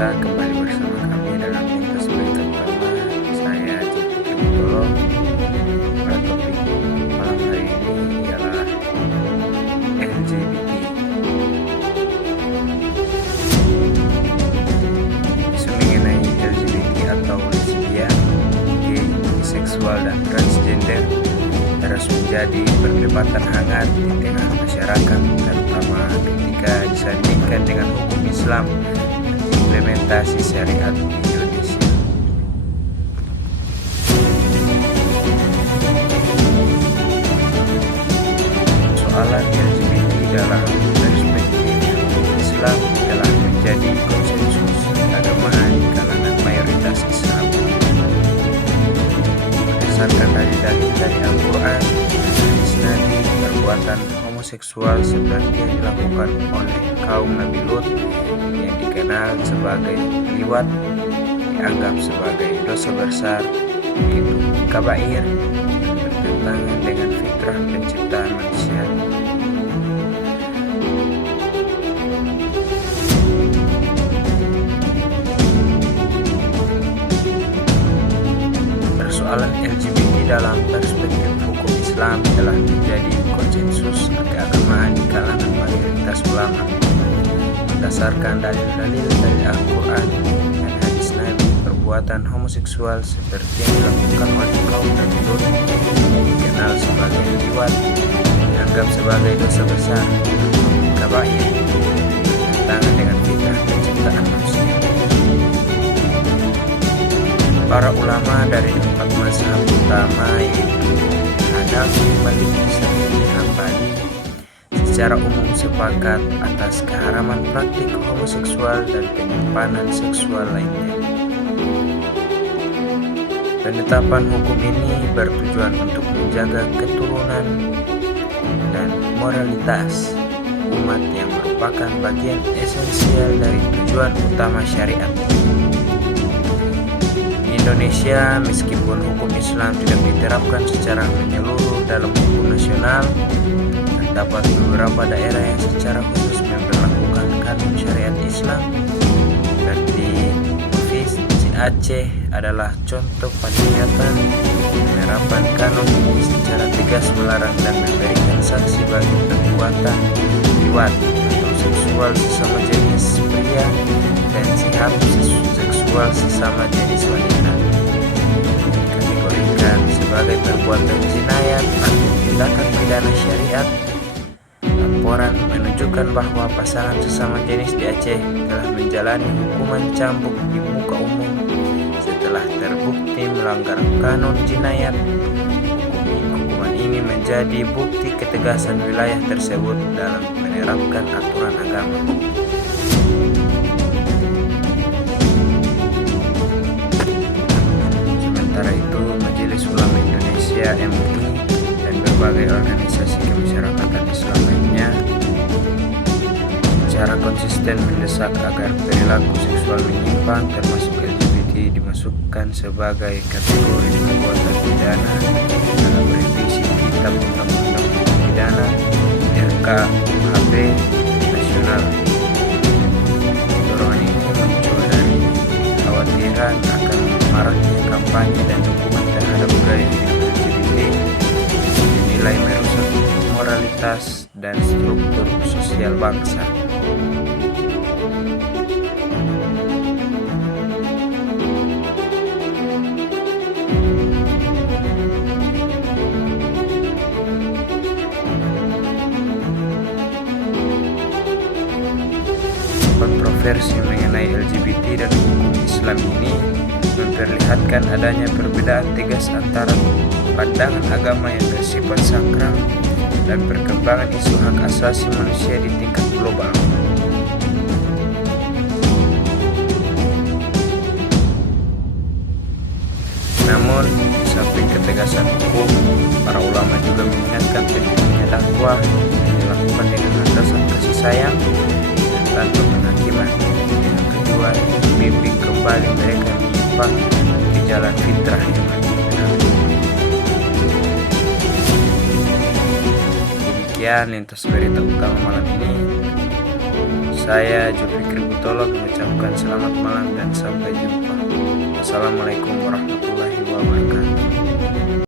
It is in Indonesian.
pemirsa, kembali bersama kami dalam Lintas Berita Utama. Saya Cipu Kintolo. Pada topik malam hari ini ialah LGBT. Isu mengenai LGBT atau lesbian, gay, biseksual, dan transgender terus menjadi perdebatan hangat di tengah masyarakat, terutama ketika disandingkan dengan hukum Islam dan implementasi syariat di Indonesia. Soalan LGBT dalam perspektif hukum Islam telah menjadi konsensus keagamaan di kalangan mayoritas Islam. Berdasarkan dalil-dalil dari Al-Quran dan hadis Nabi, perbuatan homoseksual seperti yang dilakukan oleh kaum Nabi Lut yang dikenal sebagai liwat dianggap sebagai dosa besar, yaitu kabair, dan bertentangan dengan fitrah penciptaan manusia. Persoalan LGBT dalam perspektif hukum Islam telah menjadi konsensus keagamaan di kalangan mayoritas ulama. Berdasarkan dalil-dalil dari Al-Quran dan hadis Nabi, perbuatan homoseksual seperti yang dilakukan oleh kaum Nabi Lut yang dikenal sebagai liwat dianggap sebagai dosa besar, kabair, bertentangan dengan fitrah penciptaan manusia. Para ulama dari 4 mazhab utama yaitu Hanafi, Maliki, Syafi'i, Hambali secara umum sepakat atas keharaman praktik homoseksual dan penyimpanan seksual lainnya. Penetapan hukum ini bertujuan untuk menjaga keturunan dan moralitas umat yang merupakan bagian esensial dari tujuan utama syariat. Di Indonesia, meskipun hukum Islam tidak diterapkan secara menyeluruh dalam hukum nasional, terdapat beberapa daerah yang secara khusus memberlakukan kanun syariat Islam. Seperti Provinsi Aceh adalah contoh paling nyata penerapan kanun ini secara tegas melarang dan memberikan sanksi bagi perbuatan liwat atau seksual sesama jenis pria dan sihab seksual sesama jenis wanita. Dikategorikan sebagai perbuatan jinayat atau tindakan pidana syariat. Laporan menunjukkan bahwa pasangan sesama jenis di Aceh telah menjalani hukuman cambuk di muka umum setelah terbukti melanggar kanun jinayat. Hukuman ini menjadi bukti ketegasan wilayah tersebut dalam menerapkan aturan agama. Sementara itu, Majelis Ulama Indonesia (MUI) dan berbagai organisasi kemasyarakatan Islam lainnya secara konsisten mendesak agar perilaku seksual menyimpang termasuk LGBT dimasukkan sebagai kategori perbuatan pidana dalam revisi Kitab Undang-Undang Pidana RKUHP nasional. Dorongan ini muncul dari kekhawatiran akan maraknya kampanye dan dukungan terhadap gaya hidup LGBT dinilai merusak moralitas dan struktur sosial bangsa. Kontroversi mengenai LGBT dan hukum Islam ini memperlihatkan adanya perbedaan tegas antara pandangan agama yang bersifat sakral dan perkembangan isu hak asasi manusia di tingkat global. Namun, di samping ketegasan hukum, para ulama juga mengingatkan pentingnya dakwah yang dilakukan dengan landasan kasih sayang dan tanpa penghakiman, dengan tujuan membimbing kembali mereka menyimpang di jalan fitrah yang benar. Demikian lintas berita utama malam ini. Saya Julfikri Butolo mengucapkan selamat malam dan sampai jumpa. Wassalamualaikum warahmatullahi wabarakatuh.